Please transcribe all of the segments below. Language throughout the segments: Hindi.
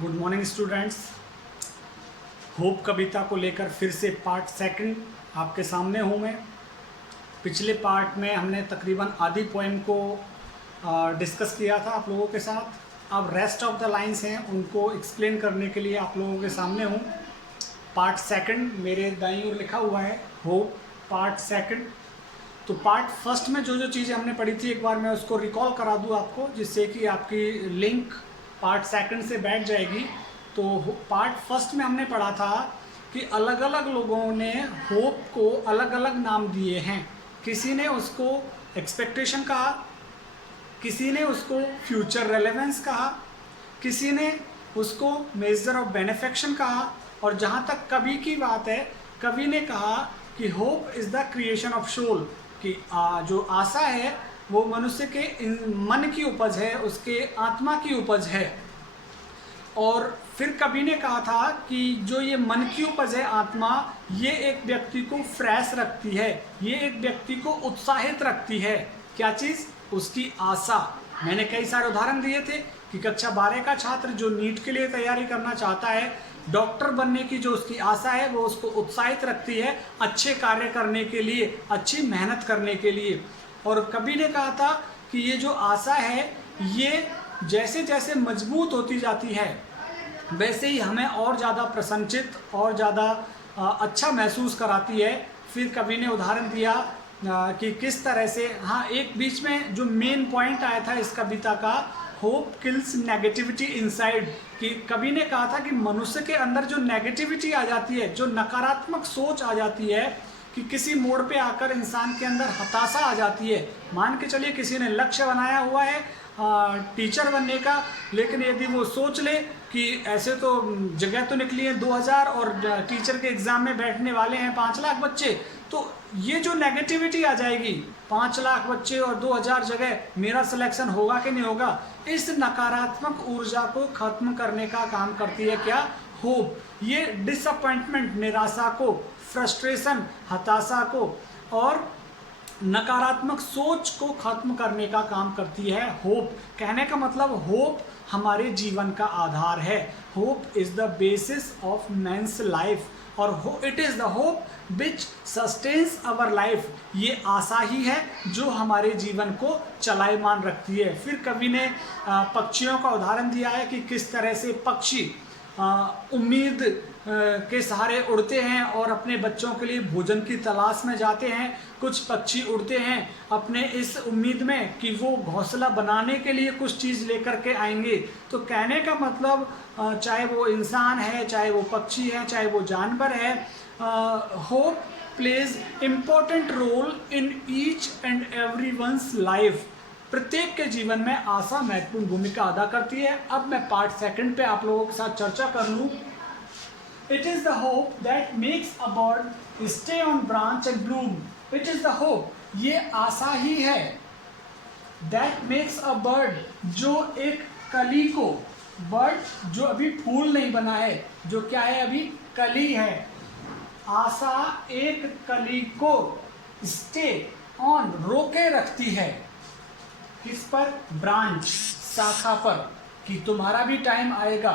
Good morning students. होप कविता को लेकर फिर से पार्ट सेकंड आपके सामने हूँ मैं। पिछले पार्ट में हमने तकरीबन आधी पोएम को डिस्कस किया था आप लोगों के साथ। अब रेस्ट ऑफ द लाइंस हैं, उनको एक्सप्लेन करने के लिए आप लोगों के सामने हूँ। पार्ट सेकंड मेरे दाईं ओर लिखा हुआ है होप पार्ट सेकंड। तो पार्ट फर्स्ट में जो जो चीज़ें हमने पढ़ी थी एक बार मैं उसको रिकॉल करा दूँ आपको, जिससे कि आपकी लिंक पार्ट सेकंड से बैठ जाएगी। तो पार्ट फर्स्ट में हमने पढ़ा था कि अलग अलग लोगों ने होप को अलग अलग नाम दिए हैं। किसी ने उसको एक्सपेक्टेशन कहा, किसी ने उसको फ्यूचर रेलेवेंस कहा, किसी ने उसको मेजर ऑफ बेनिफेक्शन कहा, और जहाँ तक कवि की बात है, कवि ने कहा कि hope is the creation of soul, कि जो आशा है वो मनुष्य के मन की उपज है, उसके आत्मा की उपज है। और फिर कवि ने कहा था कि जो ये मन की उपज है आत्मा, ये एक व्यक्ति को फ्रेश रखती है, ये एक व्यक्ति को उत्साहित रखती है। क्या चीज़? उसकी आशा। मैंने कई सारे उदाहरण दिए थे कि कक्षा 12 का छात्र जो नीट के लिए तैयारी करना चाहता है, डॉक्टर बनने की जो उसकी आशा है वो उसको उत्साहित रखती है अच्छे कार्य करने के लिए, अच्छी मेहनत करने के लिए। और कवि ने कहा था कि ये जो आशा है ये जैसे जैसे मजबूत होती जाती है वैसे ही हमें और ज़्यादा प्रसन्नचित और ज़्यादा अच्छा महसूस कराती है। फिर कवि ने उदाहरण दिया कि किस तरह से, हाँ, एक बीच में जो मेन पॉइंट आया था इस कविता का, होप किल्स नेगेटिविटी इनसाइड, कि कवि ने कहा था कि मनुष्य के अंदर जो नेगेटिविटी आ जाती है, जो नकारात्मक सोच आ जाती है, कि किसी मोड़ पे आकर इंसान के अंदर हताशा आ जाती है। मान के चलिए किसी ने लक्ष्य बनाया हुआ है टीचर बनने का, लेकिन यदि वो सोच ले कि ऐसे तो जगह तो निकली है 2000 और टीचर के एग्ज़ाम में बैठने वाले हैं 5 लाख बच्चे, तो ये जो नेगेटिविटी आ जाएगी, 5 लाख बच्चे और 2000 जगह, मेरा सिलेक्शन होगा कि नहीं होगा, इस नकारात्मक ऊर्जा को खत्म करने का काम करती है क्या? होप। ये डिसअपॉइंटमेंट, निराशा को, फ्रस्ट्रेशन, हताशा को और नकारात्मक सोच को खत्म करने का काम करती है होप। कहने का मतलब होप हमारे जीवन का आधार है। Hope is the basis of man's life, और it is the hope which sustains our life. ये आशा ही है जो हमारे जीवन को चलायमान रखती है। फिर कवि ने पक्षियों का उदाहरण दिया है कि किस तरह से पक्षी उम्मीद के सहारे उड़ते हैं और अपने बच्चों के लिए भोजन की तलाश में जाते हैं। कुछ पक्षी उड़ते हैं अपने इस उम्मीद में कि वो घोंसला बनाने के लिए कुछ चीज़ लेकर के आएंगे। तो कहने का मतलब चाहे वो इंसान है, चाहे वो पक्षी है, चाहे वो जानवर है, hope plays important role in each and every one's life. प्रत्येक के जीवन में आशा महत्वपूर्ण भूमिका अदा करती है। अब मैं पार्ट सेकंड पे आप लोगों के साथ चर्चा कर लूँ। It is the hope that makes a bird stay on branch and bloom. It is the hope, ये आशा ही है, that makes a bird, जो एक कली को, बर्ड जो अभी फूल नहीं बना है, जो क्या है, अभी कली है। आशा एक कली को स्टे ऑन, रोके रखती है, किस पर? ब्रांच, शाखा पर, कि तुम्हारा भी टाइम आएगा,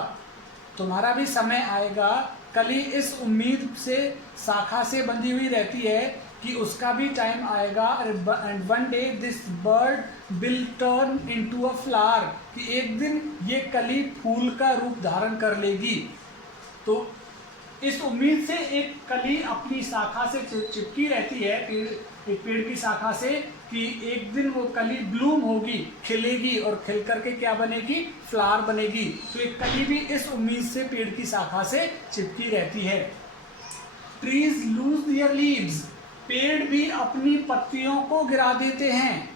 तुम्हारा भी समय आएगा। कली इस उम्मीद से शाखा से बंधी हुई रहती है कि उसका भी टाइम आएगा, and one day this bird will turn into a flower, कि एक दिन ये कली फूल का रूप धारण कर लेगी। तो इस उम्मीद से एक कली अपनी शाखा से चिपकी रहती है, एक पेड़ की शाखा से, कि एक दिन वो कली ब्लूम होगी, खिलेगी, और खिल करके क्या बनेगी? फ्लावर बनेगी। तो एक कली भी इस उम्मीद से पेड़ की शाखा से चिपकी रहती है। ट्रीज लूज देयर लीव्स, पेड़ भी अपनी पत्तियों को गिरा देते हैं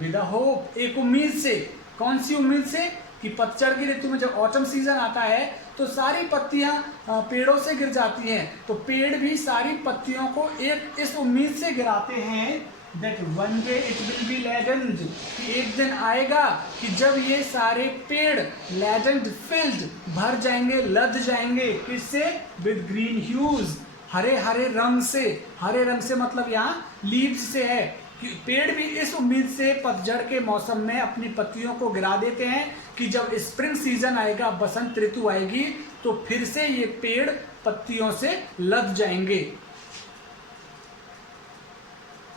विद होप, एक उम्मीद से। कौन सी उम्मीद से? कि पतझड़ की ऋतु में जब ऑटम सीजन आता है तो सारी पत्तियां पेड़ों से गिर जाती हैं, तो पेड़ भी सारी पत्तियों को एक इस उम्मीद से गिराते हैं that one day it will be ladened, कि एक दिन आएगा कि जब ये सारे पेड़ ladened, filled, भर जाएंगे, लद जाएंगे, किससे? with green hues, Hare Hare रंग से। हरे रंग से मतलब यहाँ लीव्स से है, कि पेड़ भी इस उम्मीद से पतझड़ के मौसम में अपनी पत्तियों को गिरा देते हैं कि जब स्प्रिंग सीजन आएगा, बसंत ऋतु आएगी, तो फिर से ये पेड़ पत्तियों से लद जाएंगे।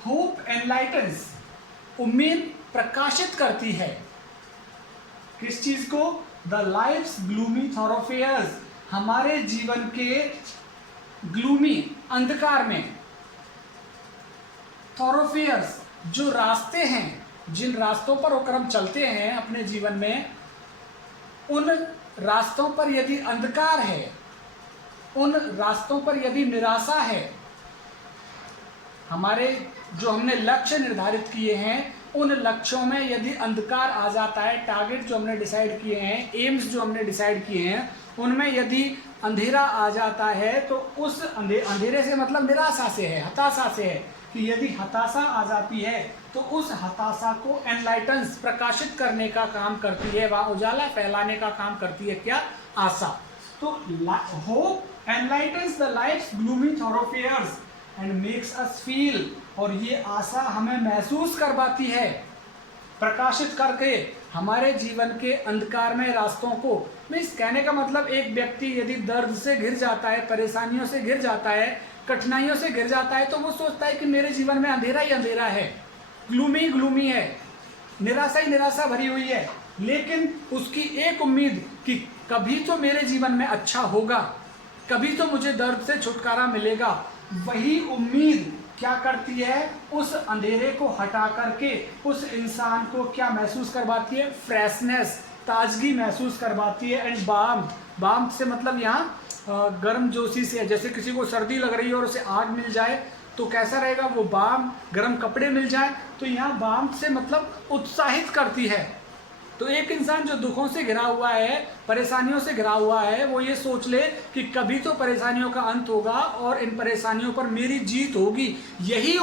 होप एनलाइटन्स, उम्मीद प्रकाशित करती है किस चीज को? द लाइफ्स ग्लूमी थॉरोफेयर्स, हमारे जीवन के ग्लूमी, अंधकार में, थॉरोफेयर्स, जो रास्ते हैं, जिन रास्तों पर होकर हम चलते हैं अपने जीवन में, उन रास्तों पर यदि अंधकार है, उन रास्तों पर यदि निराशा है, हमारे जो हमने लक्ष्य निर्धारित किए हैं उन लक्ष्यों में यदि अंधकार आ जाता है, टारगेट जो हमने डिसाइड किए हैं, एम्स जो हमने डिसाइड किए हैं, उनमें यदि अंधेरा आ जाता है, तो उस अंधेरे से मतलब निराशा से है, हताशा से है, कि यदि हताशा आ जाती है तो उस हताशा को एनलाइटन्स, प्रकाशित करने का काम करती है, वह उजाला फैलाने का काम करती है क्या? आशा। तो hope enlightens the life's gloomy thoroughfares and makes us feel, और ये आशा हमें महसूस करवाती है, प्रकाशित करके हमारे जीवन के अंधकार में रास्तों को। मीन्स कहने का मतलब, एक व्यक्ति यदि दर्द से घिर जाता है, परेशानियों से घिर जाता है, कठिनाइयों से घिर जाता है, तो वो सोचता है कि मेरे जीवन में अंधेरा ही अंधेरा है, ग्लूमी ग्लूमी है, निराशा ही निराशा भरी हुई है। लेकिन उसकी एक उम्मीद कि कभी तो मेरे जीवन में अच्छा होगा, कभी तो मुझे दर्द से छुटकारा मिलेगा, वही उम्मीद क्या करती है? उस अंधेरे को हटा करके उस इंसान को क्या महसूस करवाती है? फ्रेशनेस, ताजगी महसूस करवाती है। एंड बाम से मतलब यहाँ गर्म जोशी से, जैसे किसी को सर्दी लग रही है और उसे आग मिल जाए तो कैसा रहेगा? वो बाम, गर्म कपड़े मिल जाए, तो यहाँ बाम से मतलब उत्साहित करती है। तो एक इंसान जो दुखों से घिरा हुआ है, परेशानियों से घिरा हुआ है, वो ये सोच ले कि कभी तो परेशानियों का अंत होगा और इन परेशानियों पर मेरी जीत होगी। यही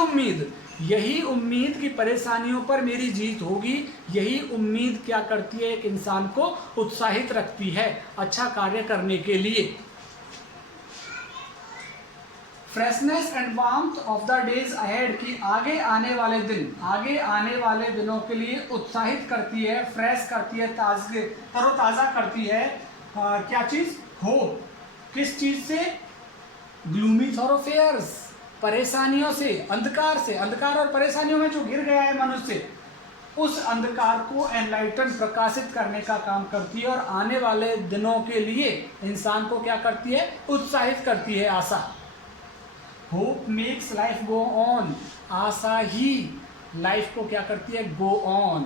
उम्मीद कि परेशानियों पर मेरी जीत होगी, यही उम्मीद क्या करती है? एक इंसान को उत्साहित रखती है अच्छा कार्य करने के लिए। Freshness and warmth of the days ahead, की आगे आने वाले दिनों के लिए उत्साहित करती है, फ्रेश करती है, तरोताज़ा करती है। क्या चीज़? होप। किस चीज़ से? ग्लूमी थॉरोफेयर्स, परेशानियों से, अंधकार से, अंधकार और परेशानियों में जो घिर गया है मनुष्य, उस अंधकार को एनलाइटन, प्रकाशित करने का काम करती है, और आने वाले दिनों के लिए इंसान को क्या करती है? उत्साहित करती है आशा। Hope makes life go on, आशा ही लाइफ को क्या करती है? गो ऑन।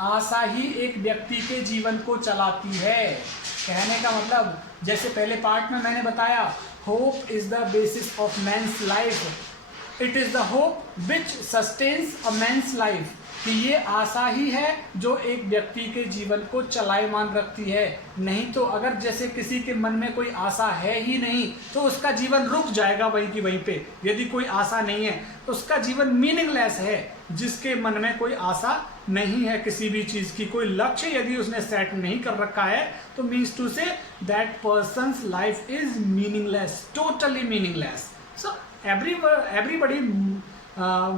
आशा ही एक व्यक्ति के जीवन को चलाती है। कहने का मतलब, जैसे पहले पार्ट में मैंने बताया, hope is the basis of man's life, it is the hope which sustains a man's life, कि ये आशा ही है जो एक व्यक्ति के जीवन को चलायमान रखती है। नहीं तो अगर जैसे किसी के मन में कोई आशा है ही नहीं तो उसका जीवन रुक जाएगा वहीं की वहीं पे। यदि कोई आशा नहीं है तो उसका जीवन मीनिंगलेस है। जिसके मन में कोई आशा नहीं है किसी भी चीज़ की, कोई लक्ष्य यदि उसने सेट नहीं कर रखा है, तो means to say that person's life is meaningless, totally meaningless. So everybody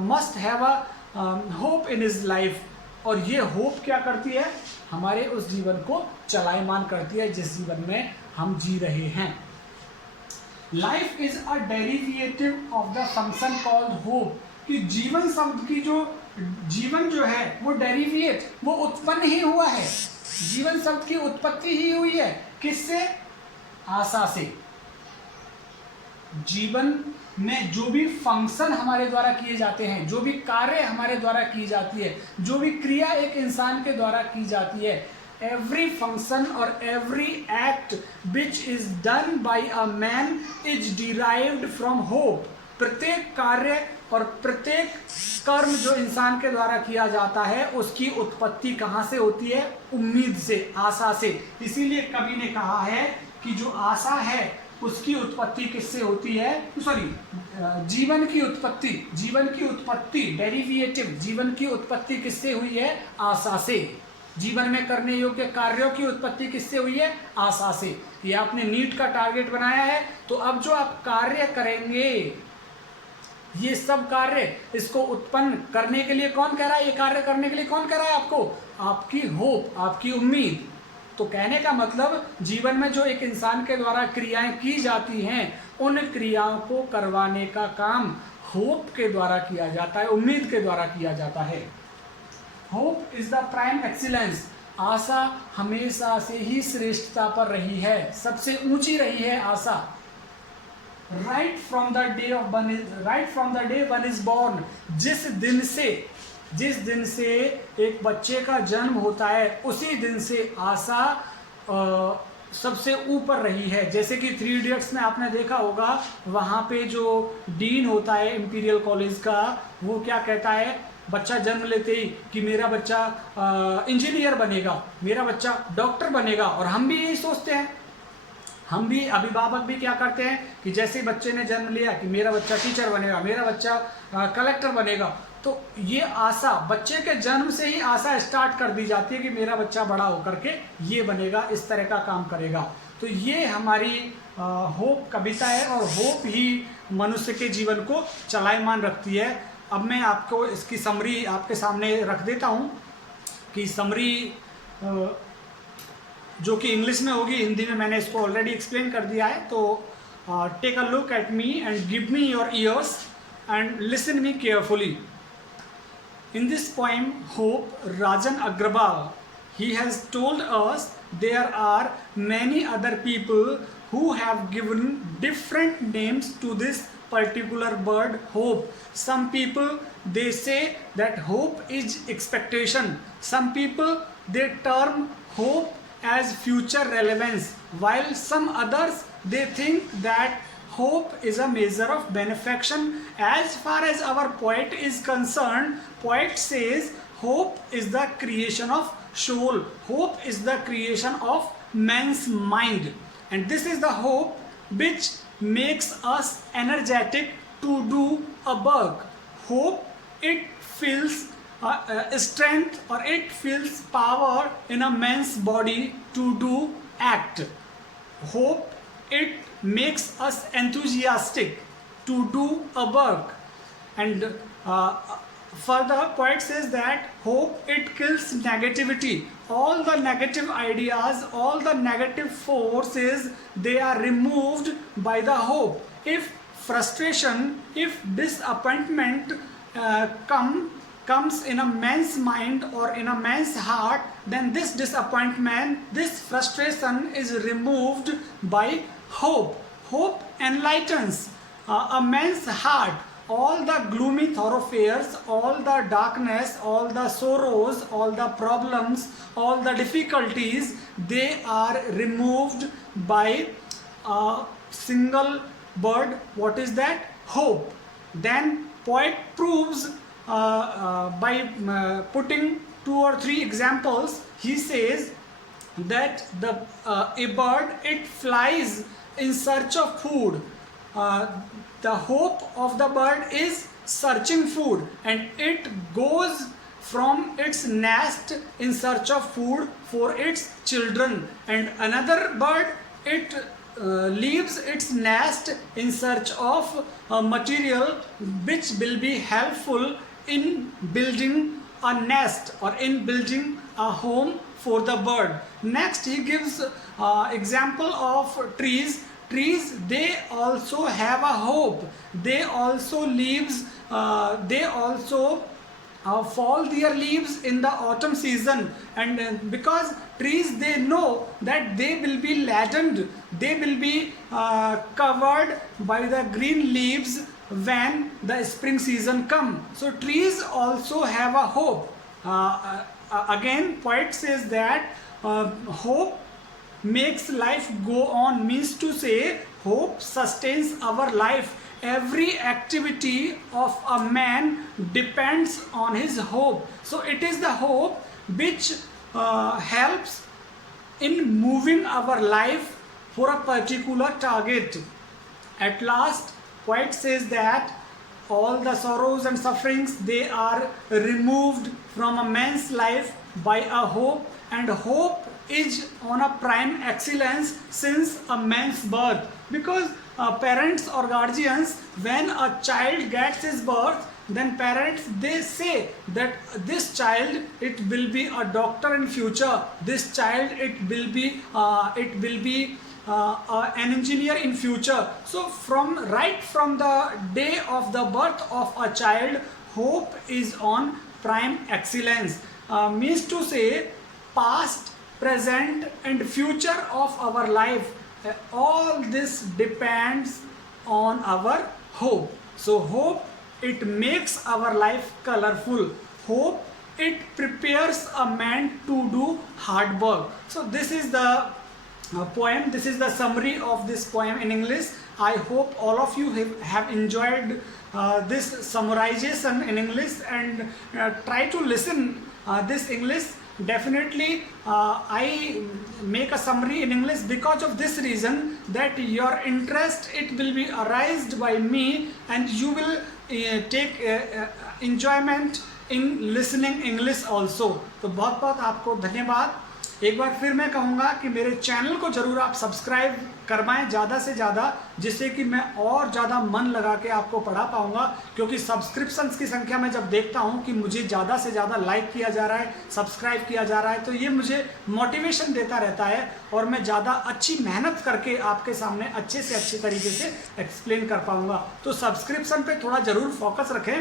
must have a hope in his life, और ये होप क्या करती है? हमारे उस जीवन को चलायमान करती है जिस जीवन में हम जी रहे हैं। Life is a derivative of the function called hope, कि जीवन शब्द की जीवन जो है वो डेरिवेट, वो उत्पन्न ही हुआ है। जीवन शब्द की उत्पत्ति ही हुई है किससे? आशा से। जीवन में जो भी फंक्शन हमारे द्वारा किए जाते हैं, जो भी कार्य हमारे द्वारा की जाती है, जो भी क्रिया एक इंसान के द्वारा की जाती है, एवरी फंक्शन और every act which is done by a man is derived from hope. प्रत्येक कार्य और प्रत्येक कर्म जो इंसान के द्वारा किया जाता है, उसकी उत्पत्ति कहाँ से होती है? उम्मीद से, आशा से। इसीलिए कवि ने कहा है कि जो आशा है उसकी उत्पत्ति किससे होती है? जीवन की उत्पत्ति डेरिवेटिव, जीवन की उत्पत्ति किससे हुई है? आशा से। जीवन में करने योग्य कार्यों की उत्पत्ति किससे हुई है? आशा से। ये आपने नीट का टारगेट बनाया है, तो अब जो आप कार्य करेंगे ये सब कार्य इसको उत्पन्न करने के लिए कौन कह रहा है, ये कार्य करने के लिए कौन कह रहा है आपको, आपकी होप, आपकी उम्मीद। तो कहने का मतलब जीवन में जो एक इंसान के द्वारा क्रियाएं की जाती हैं, उन क्रियाओं को करवाने का काम होप के द्वारा किया जाता है, उम्मीद के द्वारा किया जाता है। Hope is the prime excellence, आशा हमेशा से ही श्रेष्ठता पर रही है, सबसे ऊंची रही है आशा। Right from the day one is born, जिस दिन से एक बच्चे का जन्म होता है, उसी दिन से आशा सबसे ऊपर रही है। जैसे कि 3 इडियट्स में आपने देखा होगा, वहाँ पे जो डीन होता है इंपीरियल कॉलेज का, वो क्या कहता है बच्चा जन्म लेते ही कि मेरा बच्चा इंजीनियर बनेगा, मेरा बच्चा डॉक्टर बनेगा। और हम भी यही सोचते हैं, हम भी अभिभावक भी क्या करते हैं कि जैसे बच्चे ने जन्म लिया कि मेरा बच्चा टीचर बनेगा, मेरा बच्चा कलेक्टर बनेगा, तो ये आशा बच्चे के जन्म से ही आशा स्टार्ट कर दी जाती है कि मेरा बच्चा बड़ा होकर के ये बनेगा, इस तरह का काम करेगा। तो ये हमारी होप कविता है, और होप ही मनुष्य के जीवन को चलायमान रखती है। अब मैं आपको इसकी समरी आपके सामने रख देता हूँ कि समरी जो कि इंग्लिश में होगी, हिंदी में मैंने इसको ऑलरेडी एक्सप्लेन कर दिया है। तो take a look at me and give me your ears and listen me carefully. In this poem, Hope, Rajan Agrawal, he has told us there are many other people who have given different names to this particular bird, hope. Some people, they say that hope is expectation. Some people, they term hope as future relevance, while some others, they think that hope is a measure of benefaction. As far as our poet is concerned, poet says hope is the creation of soul. Hope is the creation of man's mind. And this is the hope which makes us energetic to do a work. Hope, it feels strength, or it feels power in a man's body to do act. Hope, it makes us enthusiastic to do a work. And further, poet says that hope, it kills negativity. All the negative ideas, all the negative forces, they are removed by the hope. If frustration, if disappointment comes in a man's mind or in a man's heart, then this disappointment, this frustration is removed by hope. Hope enlightens a man's heart. All the gloomy thoroughfares, all the darkness, all the sorrows, all the problems, all the difficulties, they are removed by a single word. What is that? Hope. Then poet proves by putting 2 or 3 examples. He says that a bird, it flies in search of food. The hope of the bird is searching food, and it goes from its nest in search of food for its children. And another bird, it leaves its nest in search of material which will be helpful in building a nest or in building a home for the bird. Next, he gives example of trees. Trees, they also have a hope. They also fall their leaves in the autumn season, and because trees, they know that they will be ladened, they will be covered by the green leaves when the spring season come. So trees also have a hope. Again, poet says that hope makes life go on, means to say hope sustains our life. Every activity of a man depends on his hope. So it is the hope which helps in moving our life for a particular target. At last, poet says that all the sorrows and sufferings, they are removed from a man's life by a hope, and hope is on a prime excellence since a man's birth, because parents or guardians, when a child gets his birth, then parents, they say that this child, it will be a doctor in future, this child, it will be an engineer in future. So right from the day of the birth of a child, hope is on prime excellence. Means to say, past, present and future of our life, all this depends on our hope. So hope, it makes our life colorful. Hope, it prepares a man to do hard work. So this is the poem. This is the summary of this poem in English. I hope all of you have enjoyed this summarization in English, and try to listen this English. Definitely I make a summary in English because of this reason, that your interest, it will be arised by me, and you will take enjoyment in listening English also. तो बहुत बहुत आपको धन्यवाद। एक बार फिर मैं कहूँगा कि मेरे चैनल को ज़रूर आप सब्सक्राइब करवाएं ज़्यादा से ज़्यादा, जिससे कि मैं और ज़्यादा मन लगा के आपको पढ़ा पाऊँगा। क्योंकि सब्सक्रिप्शंस की संख्या में जब देखता हूँ कि मुझे ज़्यादा से ज़्यादा लाइक किया जा रहा है, सब्सक्राइब किया जा रहा है, तो ये मुझे मोटिवेशन देता रहता है, और मैं ज़्यादा अच्छी मेहनत करके आपके सामने अच्छे से अच्छे तरीके से एक्सप्लेन कर पाऊँगा। तो सब्सक्रिप्शन पर थोड़ा ज़रूर फोकस रखें।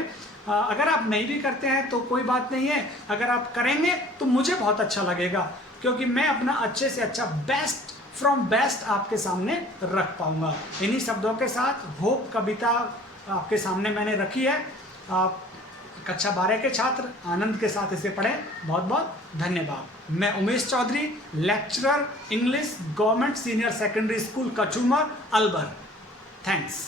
अगर आप नहीं भी करते हैं तो कोई बात नहीं है, अगर आप करेंगे तो मुझे बहुत अच्छा लगेगा, क्योंकि मैं अपना अच्छे से अच्छा बेस्ट फ्रॉम बेस्ट आपके सामने रख पाऊंगा। इन्हीं शब्दों के साथ होप कविता आपके सामने मैंने रखी है। आप कक्षा 12 के छात्र आनंद के साथ इसे पढ़ें। बहुत बहुत धन्यवाद। मैं Umesh Chaudhary, lecturer English, government senior secondary school Kachumar, Alwar. Thanks.